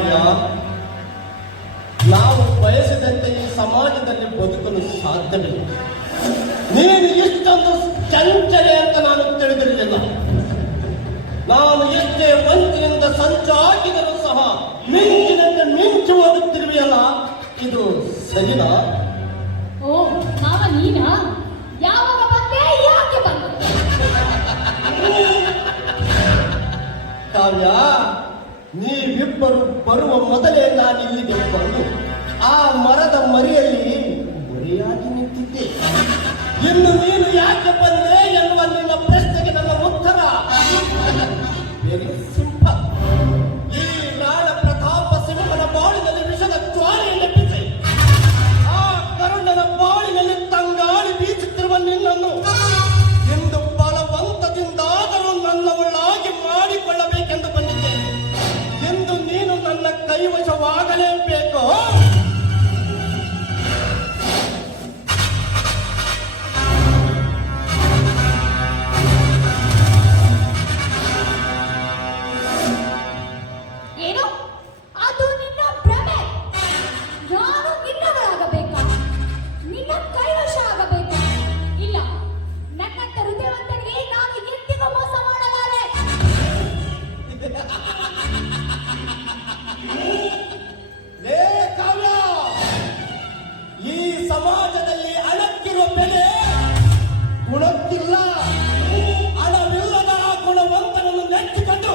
ಕಾವ್ಯ, ನಾವು ಬಯಸಿದಂತೆ ಈ ಸಮಾಜದಲ್ಲಿ ಬದುಕಲು ಸಾಧ್ಯವಿಲ್ಲ. ನೀನು ಇಷ್ಟೊಂದು ಚಂಚಲೆ ಅಂತ ನಾನು ತಿಳಿದಿರಲಿಲ್ಲ. ನಾನು ಎಷ್ಟೇ ವಂಚಿನಿಂದ ಸಂಚು ಹಾಕಿದರೂ ಸಹ ಮಿಂಚಿನಂತೆ ಮಿಂಚು ಹೋಗುತ್ತಿರುವೆಯಲ್ಲ, ಇದು ಸರಿನಾ? ಓ ಮಾವ, ನೀನಾ? ಯಾವಾಗ ಬಂದೆ, ಯಾಕೆ ಬಂದೆ? ಕಾವ್ಯ, ನೀವಿಬ್ಬರು ಬರುವ ಮೊದಲೇ ನಾನು ಇಲ್ಲಿಗೆ ಬಂದು ಆ ಮರದ ಮರಿಯಲ್ಲಿ ಮರಿಯಾಗಿ ನಿಂತಿದ್ದೆ. ಇನ್ನು ನೀನು ಯಾಕೆ ಬಂದೆ ಎನ್ನುವ ನಿನ್ನ ಪ್ರಶ್ನೆಗೆ ನನ್ನ ಉತ್ತರ ವೆರಿ ಸಿಂಪಲ್. ಈ ರಾಣ ಪ್ರತಾಪ ಸಿಂಹನ ಬಾಳಿನಲ್ಲಿ ವಿಷದ ಜ್ವಾಲೆಯನ್ನೆಪ್ಪಿಸಿ ಆ ಕರುಣನ ಬಾಳಿನಲ್ಲಿ ತಂಗಾಳಿ ಬೀಸುತ್ತಿರುವ ನಿನ್ನನ್ನು ಇಂದು ಬಲವಂತದಿಂದಾದರೂ ನನ್ನವಳಾಗಿ ಮಾಡಿಕೊಳ್ಳಬೇಕೆಂದು ಬಂದಿದ್ದೇನೆ. ಎಂದು ನೀನು ನನ್ನ ಕೈವಶವಾಗಲೇಬೇಕು. ಏನು? ಅದು ನಿನ್ನ ಭ್ರಮೆ. ನಾನು ನಿನ್ನವಳಾಗಬೇಕಾ? ನಿನ್ನ ಕೈವಶ ಆಗಬೇಕಾ? ಇಲ್ಲ, ನನ್ನಂತ ಹೃದಯವಂತನಿಗೆ ನಾನು ಎಂದಿಗೂ ಮೋಸ ಮಾಡಲಾರೆ. ಲೇ ಕಾವ್ಯ, ಈ ಸಮಾಜದಲ್ಲಿ ಹಣಕ್ಕಿರುವ ಬೆಲೆ ಗುಣಕ್ಕಿಲ್ಲ. ಹಣವಿಲ್ಲದ ಗುಣವಂತನನ್ನು ನೆಚ್ಚಿಕೊಂಡು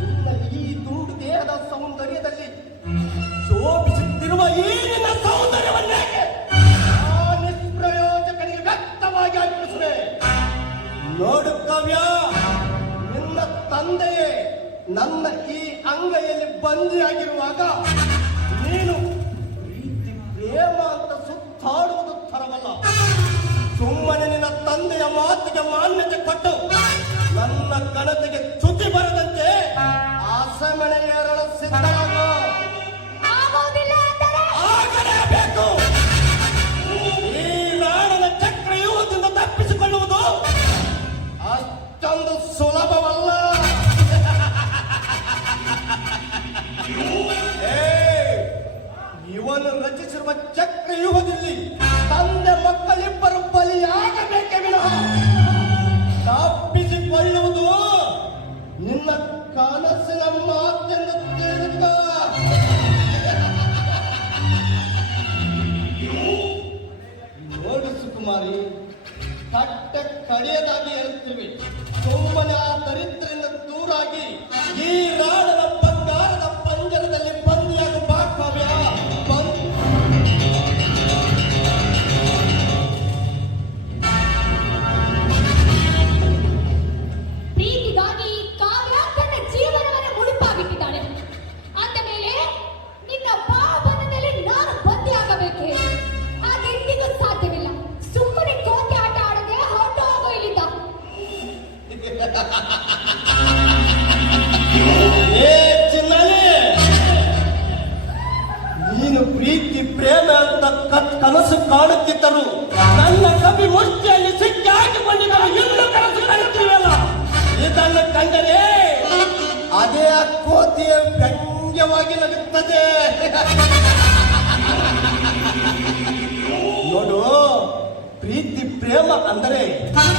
ನಿನ್ನ ಈ ದುಂಡು ದೇಹದ ಸೌಂದರ್ಯದಲ್ಲಿ ಶೋಭಿಸುತ್ತಿರುವ ಈ ನಿನ್ನ ಸೌಂದರ್ಯವನ್ನೇಕೆ ಆ ನಿಷ್ಪ್ರಯೋಜಕನಿಗೆ ವ್ಯಕ್ತವಾಗಿ ಅರ್ಪಿಸುವೆ. ನೋಡು ಕಾವ್ಯ, ನಿನ್ನ ತಂದೆಯೇ ನನ್ನ ಈ ಅಂಗೈಯಲ್ಲಿ ಬಂದಿಯಾಗಿರುವಾಗ ನೀನು ಪ್ರೀತಿ ಪ್ರೇಮ ಅಂತ ಸುತ್ತಾಡುವುದು ತರವಲ್ಲ. ಸುಮ್ಮನೆ ನಿನ್ನ ತಂದೆಯ ಮಾತಿಗೆ ಮಾನ್ಯತೆ ಕೊಟ್ಟು ನನ್ನ ಕನಸಿಗೆ ಚ್ಯುತಿ ಬರದಂತೆ ಆಸಮನೆ ಏರಲು ಸಿದ್ಧರಾಗು. ಆಗೋದಿಲ್ಲ ಅಂದರೆ ಆಗಲೇಬೇಕು. ಈ ರಾಣನ ಚಕ್ರವ್ಯೂಹದಿಂದ ತಪ್ಪಿಸಿಕೊಳ್ಳುವುದು ಅಷ್ಟೊಂದು ಸುಲಭವಲ್ಲ. ಇವನು ರಚಿಸಿರುವ ಚಕ್ರವ್ಯೂಹದಲ್ಲಿ ತಂದೆ ಮಕ್ಕಳಿಬ್ಬರು ಬಲಿಯಾಗಬೇಕೇ ವಿನಃ ತಪ್ಪಿಸಿಕೊಳ್ಳುವುದು ನಿನ್ನ ಕನಸಿನ ಮಾತೆಂದು ತಿಳಿದ. ನೋಡಿ ಸುಕುಮಾರಿ, ಕಟ್ಟ ಕಡೆಯದಾಗಿ ಹೇಳ್ತೀವಿ. ಸುಮ್ಮನೆ ಆ ದರಿದ್ರದಿಂದ ದೂರಾಗಿ ಈ ರಾಣನ ಬಂಗಾರದ ಪಂಜರದಲ್ಲಿ ಬಂದಿಯಾಗ ಬಾ ಕಾವ್ಯ. ಪ್ರೀತಿಗಾಗಿ ಕಾವ್ಯ ತನ್ನ ಜೀವನವನ್ನು ಮುಡುಪಾಗಿಟ್ಟಿದ್ದಾಳೆ. ಅಂದ ಮೇಲೆ ನಿನ್ನ ಬಾಬನದಲ್ಲಿ ನಾನು ಬಂದಿಯಾಗಬೇಕೆ? ಅದೆಂದಿಗೂ ಸಾಧ್ಯವಿಲ್ಲ. ಸುಮ್ಮನೆ ಕೋಟೆ ಆಟ ಆಡದೆ ಹೊರಟು ಹೋಗೋ ಇಲ್ಲಿಂದ. ಏ ಚಿನ್ನಲಿ, ನೀನು ಪ್ರೀತಿ ಪ್ರೇಮ ಅಂತ ಕನಸು ಕಾಣುತ್ತಿದ್ದರು ನನ್ನ ಕವಿ ಮುಷ್ಟಿಯಲ್ಲಿ ಸಿಕ್ಕಿ ಹಾಕಿಕೊಂಡಿದ್ದರು ಇನ್ನೂ ಕನಸು ಕಾಣುತ್ತಿವೆಯಲ್ಲ. ಇದನ್ನು ಕಂಡರೆ ಅದೇ ಆ ಕೋತಿಯ ವ್ಯಂಗ್ಯವಾಗಿ ನಗುತ್ತದೆ. ನೋಡು, ಪ್ರೀತಿ ಪ್ರೇಮ ಅಂದರೆ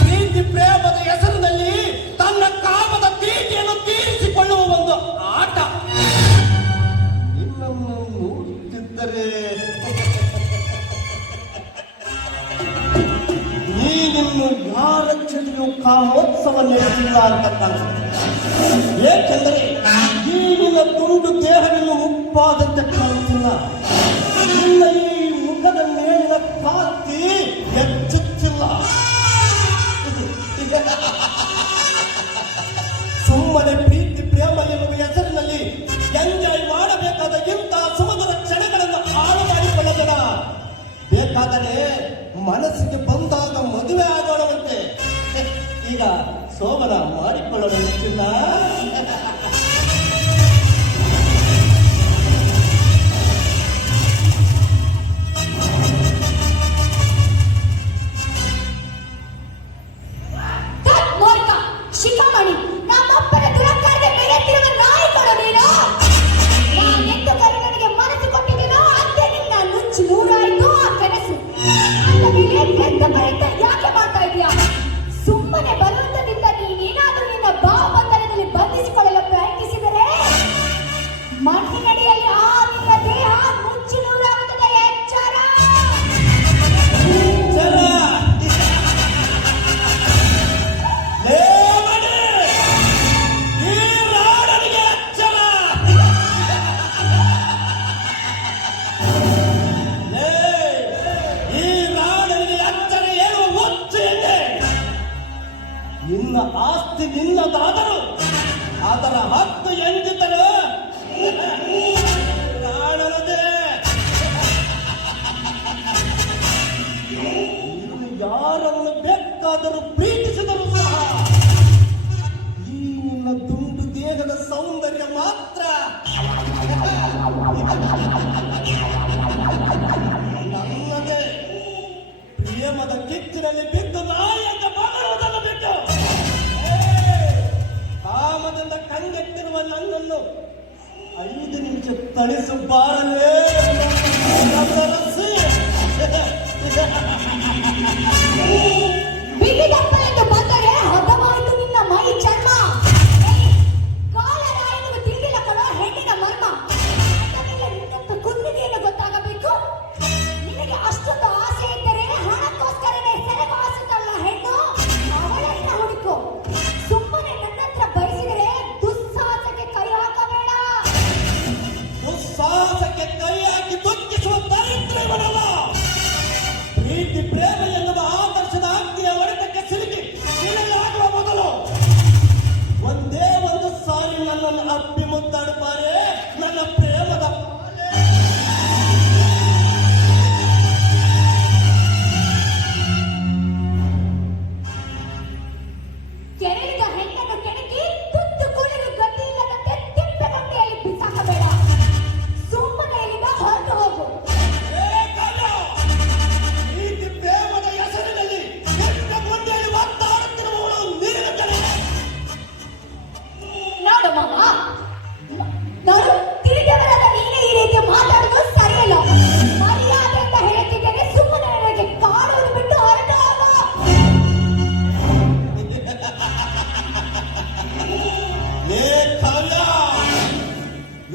ಪ್ರೀತಿ ಪ್ರೇಮದ ಹೆಸರಿನಲ್ಲಿ ತನ್ನ ಕಾಮದ ತೀಟಿಯನ್ನು ತೀರಿಸಿಕೊಳ್ಳುವ ಒಂದು ಆಟ. ನಿನ್ನನ್ನು ನೋಡುತ್ತಿದ್ದರೆ ನೀನಿನ್ನು ಯಾರ ಜೊತೆಯೂ ಕಾಮೋತ್ಸವ ನಡೆಸಿಲ್ಲ ಅಂತ ಕಾಣಿಸುತ್ತೆ. ಏಕೆಂದರೆ ಈ ನಿನ್ನ ತುಂಡು ದೇಹವನ್ನು ಮುಪ್ಪಾದಂತೆ ಕಾಣುತ್ತಿಲ್ಲ. ನಿನ್ನ ಈ ಮುಖದ ಮೇಲಿನ ಕಾಂತಿ ಹೆಚ್ಚುತ್ತಿಲ್ಲ. ಸುಮ್ಮನೆ ಪ್ರೀತಿ ಪ್ರೇಮ ಎನ್ನುವ ಹೆಸರಿನಲ್ಲಿ ಎಂಜಾಯ್ ಮಾಡಬೇಕಾದ ಇಂತಹ ಸುಮಧುರ ಕ್ಷಣಗಳನ್ನು ಹಾಳು ಮಾಡಿಕೊಳ್ಳಬೇಡ. ಬೇಕಾದರೆ ಮನಸ್ಸಿಗೆ ಬಂದಾಗ ಮದುವೆ ಆಗೋಣವಂತೆ. ಈಗ ಸೋಮನ ಮಾಡಿಕೊಳ್ಳಲು ಚಿನ್ನ. ಶಿಖಾಮಣಿ, ನಮ್ಮಪ್ಪನ ದುರಕಾರಕ್ಕೆ ಬೆಳೆಯುತ್ತಿರುವ ನಾಯಿ ಕೊಡು ನೀನು. ಎಂತ ಯಾಕೆ ಮಾಡ್ತಾ ಇದೀಯಾ? ಸುಮ್ಮನೆ ಬರುವುದರಿಂದ ನೀನೇನಾದ್ರೂ ನಿನ್ನ ಭಾವಬಂಧನದಲ್ಲಿ ಬಂಧಿಸಿಕೊಳ್ಳಲು ಪ್ರಯತ್ನಿಸಿದರೆ ಮಣ್ಣಿನಡಿಯಲ್ಲಿ ಆ ನಿನ್ನ ದೇಹ ಮುಚ್ಚಿ ನೂರಾಗುತ್ತದೆ. ಎಚ್ಚರ! ಎಚ್ಚರ! ಲೇ ಮಣಿ! ಈ ರಾಡನಿಗೆ ಎಚ್ಚರ! ಲೇ, ಈ ರಾಡನಿಗೆ ಎಚ್ಚರ ಹೇಳುವ ಹುಚ್ಚು ಎಣ್ಣೆ. ನಿನ್ನ ಆಸ್ತಿ ನಿನ್ನದಾದರೂ ಅದರ ಹಕ್ಕು ಎಂದಿದ್ದರೆ ರಾಣನದೇ. ನೀನು ಯಾರನ್ನು ಬೇಕಾದರೂ ಪ್ರೀತಿಸಿದರೂ ಸಹ ಈ ನಿನ್ನ ದುಂಡು ದೇಹದ ಸೌಂದರ್ಯ ಮಾತ್ರ ನನ್ನದೇ. ಪ್ರೇಮದ ಕಿಚ್ಚಿನಲ್ಲಿ ಬಿದ್ದು ನಾಯಿಯಂತೆ ಬಾಳುವುದನ್ನು ಬಿಟ್ಟು ಕಾಮದಿಂದ ಕಂಗೆಟ್ಟಿರುವ ನನ್ನನ್ನು 5 ನಿಮಿಷ ತಣಿಸು ಬಾರಲೇ ಬಿಗಿದಪ್ಪಲೆಂದು ಬಂದರೆ ಹದವಾಯಿತು ನಿನ್ನ ಮೈ ಚರ್ಮ. ಕಾಲರಾಯನಿಗೂ ತಿಳಿದಿಲ್ಲ ಕಣೋ ಹೆಣ್ಣಿನ ಮರ್ಮ. ಅದನ್ನೆಲ್ಲ ನಿನ್ನಂತ ಕುಂದಿಗೆಯನ್ನು ಗೊತ್ತಾಗಬೇಕು. ನಿನಗೆ ಅಷ್ಟೊಂದು ಆಸೆ ಇದ್ದರೆ ಹಣಕ್ಕೋಸ್ಕರನೇ ಸೆರೆವಾಸುತ್ತಲ್ಲ ಹೆಣ್ಣು, ಅವಳನ್ನ ಹುಡುಕು. ಸುಮ್ಮನೆ ನನ್ನ ಹತ್ರ ಬಯಸಿದರೆ ದುಸ್ಸಾಹಸಕ್ಕೆ ಕೈ ಹಾಕಬೇಡ. ದುಸ್ಸಾಹಸಕ್ಕೆ ಕೈ ಹಾಕಿ ದುಃಖಿಸುವ ದರಿದ್ರ ಇವನಲ್ಲ. ಪ್ರೀತಿ ಪ್ರೇಮ ಎನ್ನುವ ಆದರ್ಶದ ಅಗ್ನಿಯ ಹೊಡೆತಕ್ಕೆ ಸಿಲುಕಿ ಆಗುವ ಮೊದಲು ಒಂದೇ ಒಂದು ಸಾರಿ ನನ್ನನ್ನು ಅಪ್ಪಿ ಮುದ್ದಾಡುತ್ತಾರೆ ನನ್ನ ಪ್ರೇಮದ ಪಾಲೆ. ಕೆರೆಯಿದ ಹೆಣ್ಣನ್ನು ಕೆಣಕಿ ತುತ್ತು ಕುಳಿದು ಗತಿಯಿಲ್ಲದಂತೆ ತಿಪ್ಪೆಗೊಂಡೆಯಲ್ಲಿ ಬಿಸಾಕಬೇಡ. ಸುಮ್ಮನೆ ಇಲ್ಲಿಂದ ಹೊರಟು ಹೋಗು. ಪ್ರೀತಿ ಪ್ರೇಮದ ಹೆಸರಿನಲ್ಲಿ ಕೆಟ್ಟ ಗುಂಡಿಯಲ್ಲಿ ಒತ್ತಾಡುತ್ತಿರುವವಳು ನೀನು ಕಣೆ. ನೋಡು ಮಾಮ, ನೋಡು, ತಿಳಿದವರಾದ ನೀನೇ ಈ ರೀತಿ ಮಾತಾಡೋದು ಸರಿಯಲ್ಲ. ಮರ್ಯಾದೆ ಅಂತ ಹೇಳ್ತಿದ್ದೇನೆ. ಸುಮ್ಮನೆ ನನಗೆ ಕಾಡುವುದು ಬಿಟ್ಟು ಹೊರಟು ಹೋಗು. ಲೇ ಕಾವ್ಯ,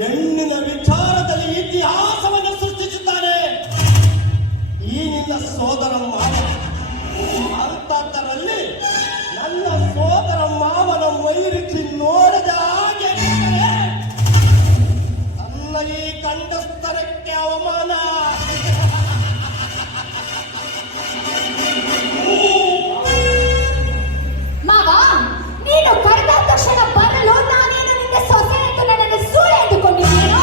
ಹೆಣ್ಣಿನ ವಿಚಾರದಲ್ಲಿ ಇತಿಹಾಸವನ್ನು ಸೃಷ್ಟಿಸುತ್ತಾನೆ ಈ ನಿನ್ನ ಸೋದರ ಮಾವ. ಅಂತದ್ದರಲ್ಲಿ ನನ್ನ ಸೋದರ ಮಾವನ ಮೈರುಚಿ ನೋಡದ ಹಾಗೆ ಇದ್ದರೆ ನನ್ನ ಈ ಕಂಠಸ್ತರಕ್ಕೆ ಅವಮಾನ. ಮಾವ, ನೀನು ಕರೆದ ತಕ್ಷಣ ಬರಲು ನಾನೇನು ನಿನ್ನ ಸೊಸೆ ಎಂದು ನನ್ನನ್ನು ಸುಳ್ಳು ಎಂದುಕೊಂಡಿದ್ದೀನೋ?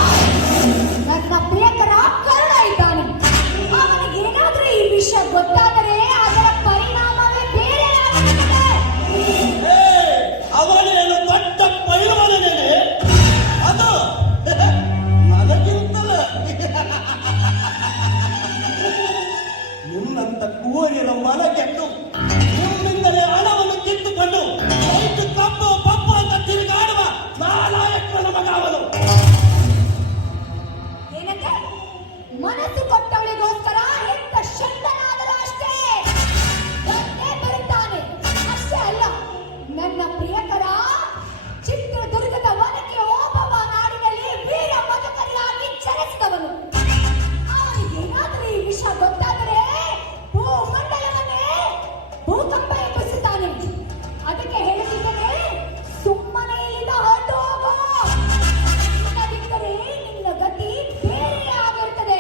ನನ್ನ ಪ್ರಿಯಕರ ಕರುಣ ಇದ್ದಾನೆ. ಅವನಿಗೆ ಏನಾದ್ರೂ ಈ ವಿಷಯ ಗೊತ್ತಾದರೆ ಅದರ ಪರಿಣಾಮವೇ ಬೇರೆ ಆಗುತ್ತದೆ. ಏ, ಅವನೇನು ದೊಡ್ಡ ಪೈಲವನೇನೆ, ಅದು ನನಗಿಂತಲ. ನಿನ್ನಂತ ಕೂರಿನ ಮನಗೆಟ್ಟು ನಿಮ್ಮಿಂದಲೇ ಹಣವನ್ನು ಕಿತ್ತುಕೊಂಡು ರೈತ ಕಪ್ಪು ಪಪ್ಪು ಅಂತ ತಿರುಗಾಡುವ ನಾಲಾಯಕನ ಮಗ ಅವನು. ಏನಂತೆ? ಮನಸ್ಸು ಕೊಟ್ಟವಳಿಗೋಸ್ಕರ ಎಂತ ಶಕ್ತನಾದರೂ ಅಷ್ಟೇ ಬಂದೇ ಬರುತ್ತಾನೆ. ಅಷ್ಟೇ ಅಲ್ಲ, ನನ್ನ ಪ್ರಿಯಕರ ಚಿತ್ರದುರ್ಗದ ವನಕ್ಕೆ ಓಬವ್ವ ನಾಡಿನಲ್ಲಿ ವೀರ ಮದಕರಿಯಾಗಿ ಚಲಿಸಿದವನು. ಅವನಿಗೇನಾದರೂ ಈ ವಿಷಯ ಗೊತ್ತಾದರೆ ಭೂಮಂಡಲವನ್ನೇ ಭೂಕಂಪ ಎಬ್ಬಿಸುತ್ತಾನೆ. ಅದಕ್ಕೆ ಹೇಳುತ್ತಿದ್ದೇನೆ, ಸುಮ್ಮನೆ ಇಲ್ಲಿಂದ ಹೊರಟು ಹೋಗು. ಇಲ್ಲದಿದ್ದರೆ ನಿನ್ನ ಗತಿ ಬೇರೆ ಆಗಿರುತ್ತದೆ.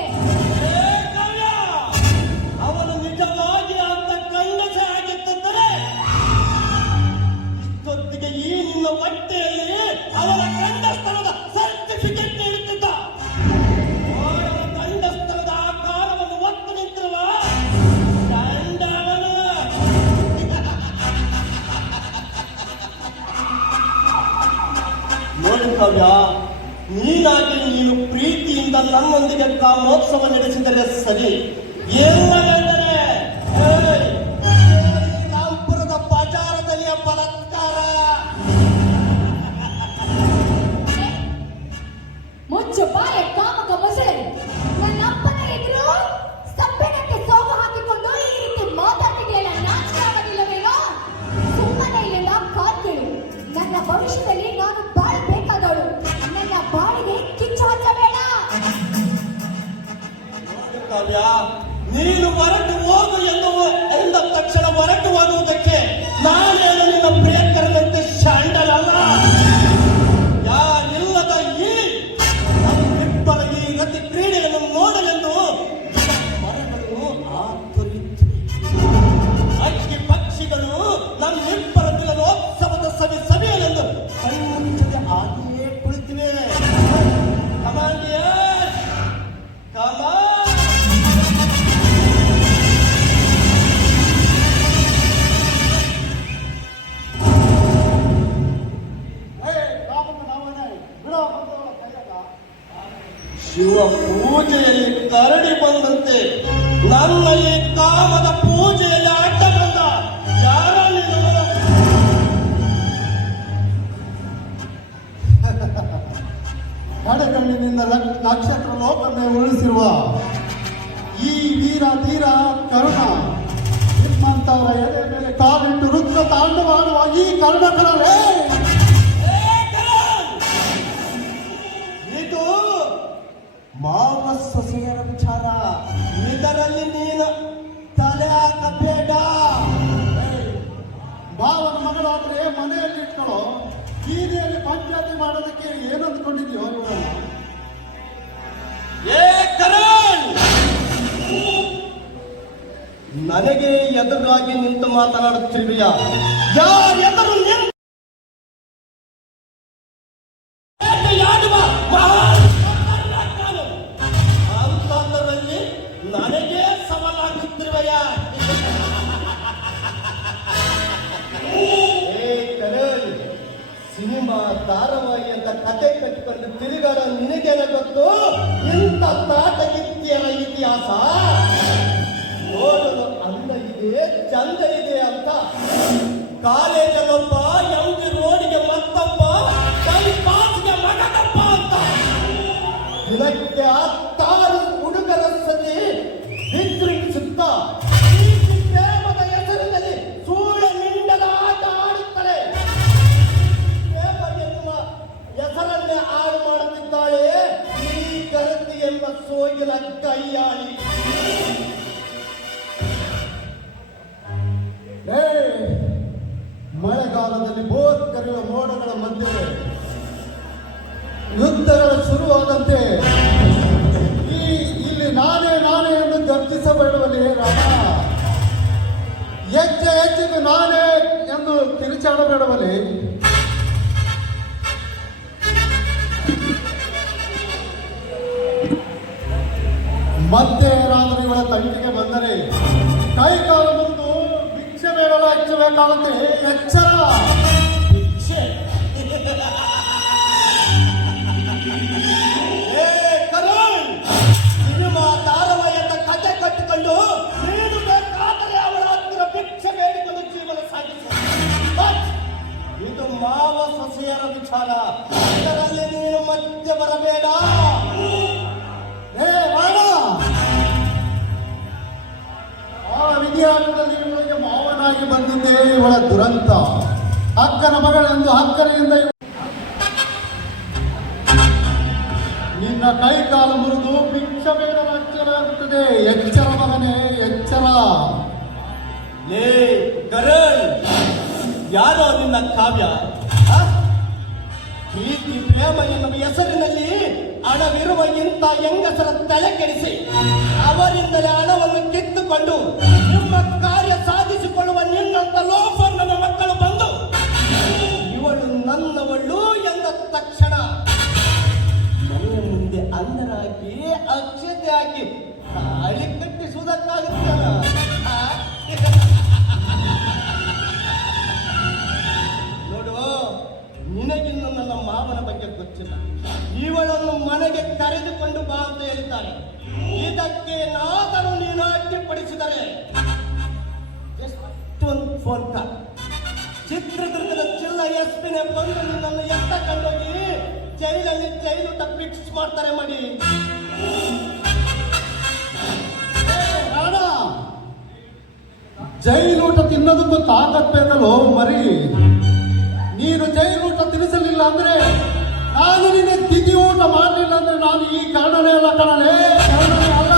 ಏ ಕಾವ್ಯ, ಅವನು ನಿಜವಾಗಿ ಅಂತ ಗಂಡಸೆ ಆಗಿದ್ದರೆ ಇಷ್ಟೊತ್ತಿಗೆ ಈ ನಿನ್ನ ಹೊಟ್ಟೆಯಲ್ಲಿ ಅವನ ಗಂಡಸ್ತನದ ಸರ್ಟಿಫಿಕೇಟ್ ನೀಡುತ್ತಿದ್ದ. ಅವನ ಗಂಡಸ್ತನದ ಆಕಾರವನ್ನು ಒತ್ತು ನಿಂತಿರುವ ಗಂಡವನು. ನೋಡು ಕಾವ್ಯ, ನೀನಾಗಿ ನೀನು ಪ್ರೀತಿಯಿಂದ ನನ್ನೊಂದಿಗೆ ಕಾಮೋತ್ಸವ ನಡೆಸಿದರೆ ಸರಿ. ಎಲ್ಲವೆಂದರೆ ರಾಂಪುರದ ಬಜಾರದಲ್ಲಿ ಬಲಾತ್ಕಾರ. ಮುಚ್ಚು ಬಾಯ ಕಾಮಕ ಮೊಸಳೆ. ನನ್ನ ಅಪ್ಪನ ಎದುರು ಸಪ್ಪೆನಕ್ಕೆ ಸೋಗು ಹಾಕಿಕೊಂಡು ಈ ರೀತಿ ಮಾತಾಡ ಭವಿಷ್ಯದಲ್ಲಿ ನಾನು ಬಾಳಬೇಕಾದವಳು. ನನ್ನ ಬಾಳಿಗೆ ಕಿಚ್ಚು ಹಚ್ಚಬೇಡ. ನೋಡು ಕಾವ್ಯ, ನೀನು ಹೊರಟು ಹೋಗು ಎಂದ ತಕ್ಷಣ ಹೊರಟು ಹೋಗುವುದಕ್ಕೆ ನಾನೇನು ನಿನ್ನ ಪ್ರಿಯಕರನಂತೆ ಶಾಂಡಲಲ್ಲ. ಯಾರಿಲ್ಲದ ಈ ನಮ್ಮಿಬ್ಬರ ಈ ಗತಿ ಕ್ರೀಡೆಯನ್ನು ನೋಡಲೆಂದು ಮರಗಳು ಆತುರಿತ್ತಿವೆ. ಅಕ್ಕಿ ಪಕ್ಷಿಗಳು ನಮ್ಮಿಬ್ಬರ ಮಿಲನೋತ್ಸವದ ಸಭೆಯಲೆಂದು ಕಣ್ಣು ಮುಚ್ಚದೆ ಹಾಗೆಯೇ ಕುಳಿತಿವೆ. ಕಮಾಂಡಿಯರ್, ಕಮಾನ್. ಶಿವ ಪೂಜೆಯಲ್ಲಿ ಕರಡಿ ಬಂದಂತೆ ನನ್ನ ಈ ಕಾಮದ ಪೂಜೆಯಲ್ಲಿ ಅಡ್ಡ ಬಂದ ಯಾರಲ್ಲಿ ಕಡೆಗಣ್ಣಿನಿಂದ ನಕ್ಷತ್ರ ಲೋಕವನ್ನೇ ಉಳಿಸಿರುವ ಈ ವೀರ ಧೀರ ಕರುಣ ನಿಮ್ಮಂತವರ ಎದೆ ಮೇಲೆ ಕಾಲಿಟ್ಟು ರುದ್ರ ತಾಂಡವಾಡುವ ಈ ಕರುಣಕರವೇ ಇದು ಮಾವ ಸೊಸೆಯರ ವಿಚಾರ. ಇದರಲ್ಲಿ ನೀನು ತಲೆ ಹಾಕಬೇಡ. ಭಾವನ ಮಗಳಾದ್ರೆ ಮನೆಯಲ್ಲಿ ಇಟ್ಕೊಳ್ಳೋ, ಬೀದಿಯಲ್ಲಿ ಪಂಚಾಯತಿ ಮಾಡೋದಕ್ಕೆ ಏನು ಅಂದ್ಕೊಂಡಿದ್ಯೋ ಇವರನ್ನ? ಏ ಕರಣ್, ನನಗೆ ಎದುರಾಗಿ ನಿಂತು ಮಾತನಾಡುತ್ತಿರುವೆಯ? ಯಾರು ಎದುರು ನಿಂತು ಬೇಟೆಯಾಡುವ ಮಹಾನ್ ನಾನು. ಅಂತಂದರಲ್ಲಿ ನನಗೆ ಸವಾಲಾಗುತ್ತಿರುವೆಯ? ಏ ಕರಣ್, ಸಿನಿಮಾ ಧಾರಾವಾಹಿ ಅಂತ ಕತೆ ಕಟ್ಟಿಕೊಂಡು ತಿರುಗಾಡ ನಿನಗೇನ ಗೊತ್ತು ಇಂಥ ನಾಟಕಿತ್ಯರ ಇತಿಹಾಸ? ನೋಡಲು ಅಂದ ಇದೆ, ಚಂದ ಇದೆ ಅಂತ ಕಾಲೇಜಲ್ಲೊಬ್ಬ, MG ರೋಡಿಗೆ ಮತ್ತೊಬ್ಬ, ಪಾಸ್ಗೆ ಮಗನೊಬ್ಬ ಅಂತ ದಿನಕ್ಕೆ 6 ಹುಡುಗರ ಸತಿ ವಿಜೃಂಭಿಸುತ್ತ ಪ್ರೇಮದ ಹೆಸರಿನಲ್ಲಿ ಸೂಳೆ ನಿಂಡದ ಆಟ ಆಡುತ್ತಾರೆ. ಪ್ರೇಮ ಎನ್ನುವ ಹೆಸರನ್ನೇ ಹಾಳು ಮಾಡುತ್ತಿದ್ದಾಳೆ ಈ ಕರತಿ ಎಂಬ ಸೋಗಿಲ ಕೈಯಾಳಿ. ಮಳೆಗಾಲದಲ್ಲಿ ಬೋರ್ ಕರೆಯುವ ಮೋಡಗಳ ಮಧ್ಯೆ ಯುದ್ಧಗಳು ಶುರುವಾದಂತೆ ಇಲ್ಲಿ ನಾನೇ ಎಂದು ಗರ್ಜಿಸಬೇಡುವಲ್ಲಿ ರಾಮ. ಹೆಜ್ಜೆಗೂ ನಾನೇ ಎಂದು ಕಿರಿಚಾಡಬೇಡವಲ್ಲಿ. ಮತ್ತೆ ಏನಾದರೂ ಇವಳ ತಂಟಿಗೆ ಬಂದರೆ ಕೈಕಾಲು ಮುರಿದು ಭಿಕ್ಷೆ ಬೇಡಲು ಹಚ್ಚಬೇಕಾಗುತ್ತೆ. ಎಚ್ಚರ. ಭಿಕ್ಷೆ? ಏ ಕರಣ್, ಸಿನಿಮಾ ಧಾರಾವಾಹಿ ಅಂತ ಕತೆ ಕಟ್ಟಿಕೊಂಡು ನೀನು ಬೇಕಾದರೆ ಅವಳ ಹತ್ತಿರ ಭಿಕ್ಷೆ ಬೇಡಿಕೊಂಡು ಜೀವನ ಸಾಗಿಸು. ಬಟ್ ಇದು ಮಾವ ಸೊಸೆಯರ ವಿಚಾರ. ಇದರಲ್ಲಿ ನೀನು ಮಧ್ಯೆ ಬರಬೇಡ. ಏ ಮಾಡ, ಆ ವಿಧಿಯಾಟದಲ್ಲಿ ಇವಳಿಗೆ ಮಾವನಾಗಿ ಬಂದಿದ್ದೇ ಇವಳ ದುರಂತ. ಅಕ್ಕನ ಮಗಳೆಂದು ಅಕ್ಕನೆಯಿಂದ ನಿನ್ನ ಕೈ ಕಾಲು ಮುರಿದು ಭಿಕ್ಷೆ ಬೇಡಲು ಹಚ್ಚಲಾಗುತ್ತದೆ. ಎಚ್ಚರ ಮಗನೇ, ಎಚ್ಚರ. ಲೇ ಕರಣ್, ಯಾರೋ ನಿನ್ನ ಕಾವ್ಯ? ಆ? ಪ್ರೀತಿ ಪ್ರೇಮ ಎನ್ನುವ ಹೆಸರಿನಲ್ಲಿ ಹಣವಿರುವ ಇಂಥ ಹೆಂಗಸರ ತಲೆ ಕೆಡಿಸಿ ಅವರಿಂದಲೇ ಹಣವನ್ನು ಕಿತ್ತುಕೊಂಡು ನಿಮ್ಮ ಕಾರ್ಯ ಸಾಧಿಸಿಕೊಳ್ಳುವ ನಿನ್ನಂತ ಲೋಫರ್ನ ಮಕ್ಕಳು ಬಂದು ಇವಳು ನನ್ನವಳು ಎಂದ ತಕ್ಷಣ ಮನೆಯ ಮುಂದೆ ಅಂದರ ಹಾಕಿ ಅಕ್ಷತೆ ಹಾಕಿ ತಾಳಿ ಕಟ್ಟಿಸುವುದಕ್ಕಾಗುತ್ತಲ್ಲ? ನೋಡು, ನಿನಗಿನ್ನು ನನ್ನ ಮಾವನ ಬಗ್ಗೆ ಗೊತ್ತಿಲ್ಲ. ಇವಳನ್ನು ಮನೆಗೆ ಕರೆದುಕೊಂಡು ಬಾ ಅಂತ ಹೇಳ್ತಾರೆ. ಇದಕ್ಕೆ ನಾದರೂ ನೀನು ಅಡ್ಡಿಪಡಿಸಿದರೆ ಎಷ್ಟೊಂದು ಫೋನ್ ಕಾಲ್. ಚಿತ್ರದುರ್ಗದ ಜಿಲ್ಲಾ ಎಸ್ಪಿನೇ ಬಂದು ನಿನ್ನನ್ನು ಎತ್ತ ಕಂಡೋಗಿ ಜೈಲಲ್ಲಿ ಜೈಲೂಟ ಫಿಕ್ಸ್ ಮಾಡ್ತಾರೆ ಮಾಡಿ. ಬೇಡ, ಜೈಲೂಟ ತಿನ್ನೋದಕ್ಕೂ ತಾಕತ್ ಬೇಕಲ್ಲೋ ಮರಿ. ನೀನು ಜೈಲೂಟ ಅಂದ್ರೆ ನಾನು ನಿನ್ನ ತಿಥಿ ಊಟ ಮಾಡಲಿಲ್ಲ ಅಂದ್ರೆ ನಾನು ಈ ಕಾರಣನೇ ಅಲ್ಲ ಕಣಲೇ, ಕಾರಣನೇ ಅಲ್ಲ.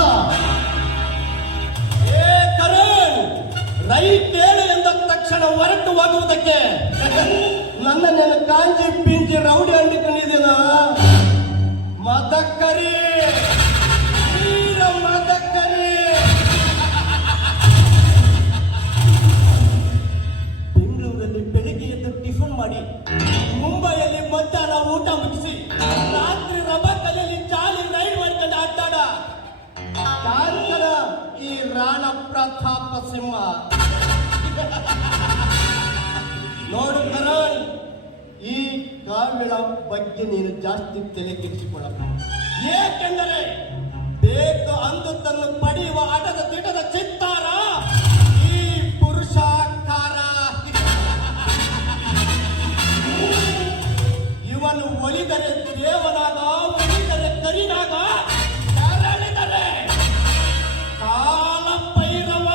ಏ ಕರಣ್, ರೈಟ್ ಹೇಳು ಎಂದ ತಕ್ಷಣ ಹೊರಟು ಹೋಗುವುದಕ್ಕೆ ನನ್ನನ್ನೇನು ಕಾಂಜಿ ಪಿಂಜಿ ರೌಡಿ ಅಂಡಿಕೊಂಡಿದ್ದೀನ? ಮದಕರಿ, ವೀರ ಮದಕರಿ. ಬೆಂಗಳೂರಲ್ಲಿ ಬೆಳಿಗ್ಗೆ ಎದ್ದು ಟಿಫನ್ ಮಾಡಿ, ಮುಂಬೈಯಲ್ಲಿ ಮಧ್ಯಾಹ್ನ ಊಟ ಮುಗಿಸಿ, ರಾತ್ರಿ ರಬಕಲ್ಲಿ ಚಾಲಿ ರೈಡ್ ಮಾಡ್ಕೊಂಡು ಆಟಾಡ ಕಾಂತನ ಈ ರಾಣ ಪ್ರತಾಪ ಸಿಂಹ. ನೋಡು ಕರಣ್, ಈ ಕಾವ್ಯಳ ಬಗ್ಗೆ ನೀನು ಜಾಸ್ತಿ ತಲೆ ಕೆಡಿಸಿಕೊಳ್ಳ. ಏಕೆಂದರೆ ಬೇಕು ಅಂದು ತನ್ನ ಪಡೆಯುವ ಆಟದ ದಿಟದ ಚಿತ್ತಾರ ಈ ಪುರುಷಾಕಾರ. ಇವನು ಒಲಿದರೆ ದೇವನಾಗ, ಒಲಿದರೆ ಕರಿನಾಗ, ಕರಳಿದರೆ ಕಾಲ ಭೈರವ.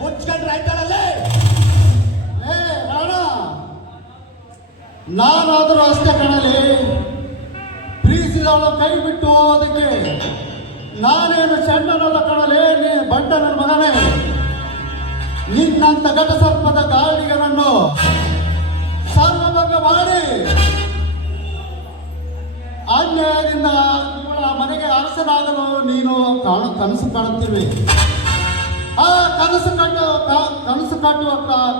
ಮುಚ್ಕೊಂಡ್ರೆ ಆಯ್ತಾಳಲ್ಲೇ. ಏ ರಾಣ, ನಾನಾದರೂ ಅಷ್ಟೇ ಕಣಲಿ. ಪ್ರೀತಿಸಿದವಳ ಕೈ ಬಿಟ್ಟು ಹೋಗೋದಕ್ಕೆ ನಾನೇನು ಚಂಡನಲ್ಲ ಕಣಲೆ, ನೀ ಬಂಟ ನನ್ನ ಮಗನೇ. ನಿನ್ನಂತ ಘಟಸರ್ಪದ ಗಾಳಿಗರನ್ನು ಸರ್ವಭಂಗ ಮಾಡಿ ಅನ್ಯಾಯದಿಂದ ಇವಳ ಮನೆಗೆ ಅರಸನಾಗಲು ನೀನು ಕನಸು ಕಾಣುತ್ತಿರುವೆ. ಆ ಕನಸು ಕಟ್ಟುವ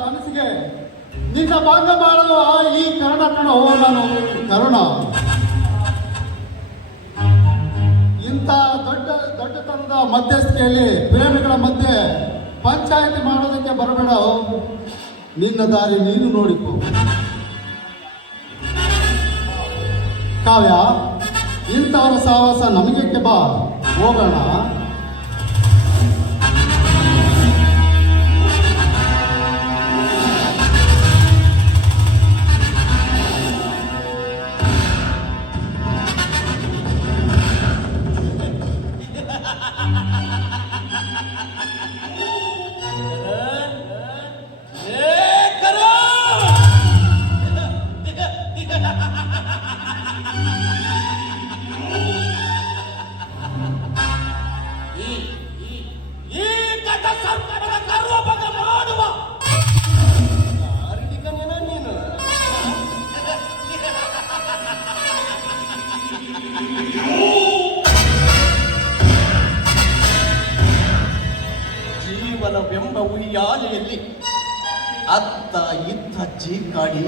ಕನಸಿಗೆ ನಿನ್ನ ಭಂಗ ಮಾಡುವ ಈ ಕರ್ಣ ನಾನು ಕರುಣ. ಇಂಥ ದೊಡ್ಡತನದ ಮಧ್ಯಸ್ಥಿಕೆಯಲ್ಲಿ ಪ್ರೇಮಿಗಳ ಮಧ್ಯೆ ಪಂಚಾಯಿತಿ ಮಾಡೋದಕ್ಕೆ ಬರಬೇಡ. ನಿನ್ನ ದಾರಿ ನೀನು ನೋಡಿಕೊ. ಕಾವ್ಯ, ಇಂಥವರ ಸಹವಾಸ ನಮಗೇಕೆ, ಬಾ ಹೋಗೋಣ. ಜೀವನವೆಂಬ ಉಯ್ಯಾಲೆಯಲ್ಲಿ ಅತ್ತ ಇತ್ತ ಜೀಕಾಡಿ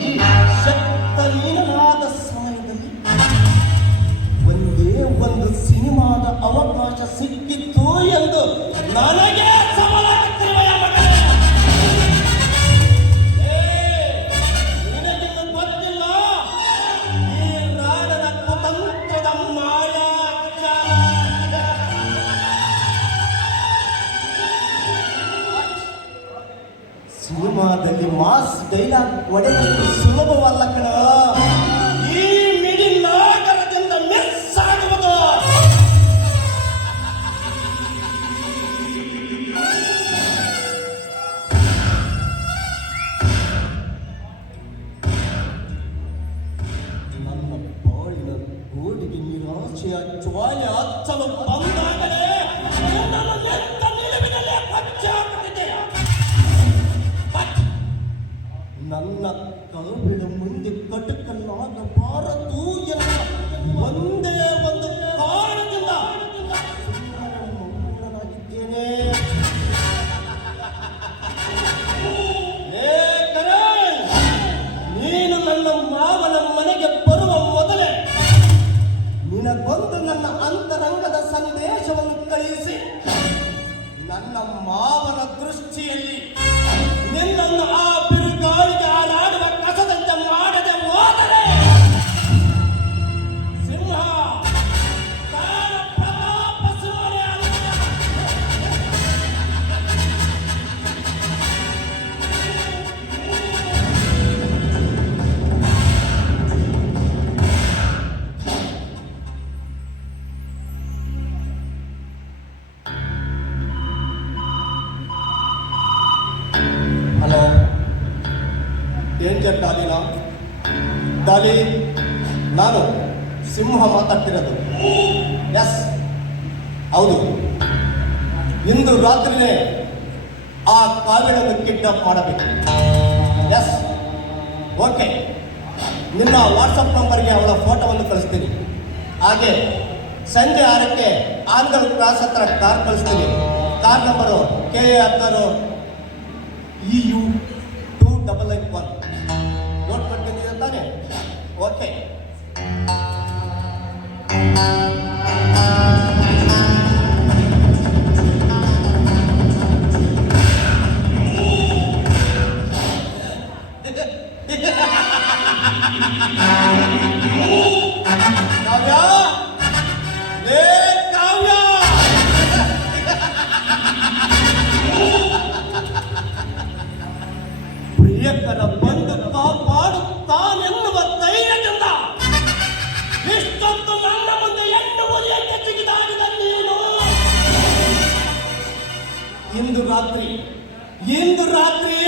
ಶಕ್ತ ನೀನಾದ ಸಮಯದಲ್ಲಿ ಒಂದೇ ಒಂದು ಸಿನಿಮಾದ ಅವಕಾಶ ಸಿಕ್ಕಿತ್ತು ಎಂದು ನನಗೆ ನಿನಗಿನ್ನು ಗೊತ್ತಿಲ್ಲ ಈ ನಾಡನ ಕುತಂತ್ರದ ಮಾಯಾ. ಸಿನಿಮಾದಲ್ಲಿ ಮಾಸ್ ಡೈಲಾಗ್ ಹೊಡೆದಷ್ಟು ಸುಲಭವಲ್ಲ ಕಣ. ಈ ಮಿಡಿ ನಾಗರದಿಂದ ಮಿಸ್ ಆಗುವುದು. ನನ್ನ ಬಾಳಿನ ಗೋಡಿಗೆ ನಿರಾಶೆಯ ಜ್ವಾಲೆ ಹಚ್ಚಲು ಬಂದಾಗಲೇ ನನ್ನ ನೆತ್ತ ನಿಲುವಿನಲ್ಲೇ ಕಚ್ಚಾಗುತ್ತಿದೆ. ನನ್ನ ಕವಿಳ ಮುಂದೆ ಕಟಕನ್ನಾಗಬಾರದು ಎನ್ನುವ ಒಂದೇ ಒಂದು ಕಾರಣದಿಂದ ಮೌನನಾಗಿದ್ದೇನೆ. ಏ ಕರಣ್, ನೀನು ನನ್ನ ಮಾವನ ಮನೆಗೆ ಬರುವ ಮೊದಲೇ ನಿನಗೊಂದು ನನ್ನ ಅಂತರಂಗದ ಸಂದೇಶ ಡೇಂಜರ್ ಡಾಲಿನಾ? ಡಾಲಿ, ನಾನು ಸಿಂಹ ಮಾತಾಡ್ತಿರೋದು. ಎಸ್, ಹೌದು. ಇಂದು ರಾತ್ರಿನೇ ಆ ಕಾವ್ಯವನ್ನು ಕಿಡ್ನಾಪ್ ಮಾಡಬೇಕು. S, okay. ನಿನ್ನ ವಾಟ್ಸಪ್ ನಂಬರ್ಗೆ ಅವಳ ಫೋಟೋವನ್ನು ಕಳಿಸ್ತೀನಿ. ಹಾಗೆ ಸಂಜೆ 6ಕ್ಕೆ ಆನ್ಗಲ್ ಕ್ರಾಸ್ ಹತ್ರ ಕಾರ್ ಕಳಿಸ್ತೀನಿ. Car number KA16 EU 2951. Note ಮಾಡ್ತೀನಿ ಅಂತಾನೆ. ಓಕೆ. ಕಾವ್ಯ, ಲೇ ಕಾವ್ಯ, ಪ್ರಿಯಕರ ಬಂದು ಕಾಪಾಡುತ್ತಾನೆನ್ನುವ ಧೈರ್ಯದಿಂದ ಇಷ್ಟೊಂದು ನನ್ನ ಮುಂದೆ ಎನ್ನುವುದಕ್ಕೆ ಜಿಗಿದಾಡಿದ ನೀನು ಇಂದು ರಾತ್ರಿ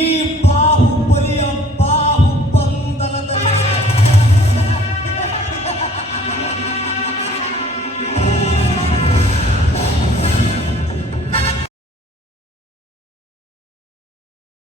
ಈ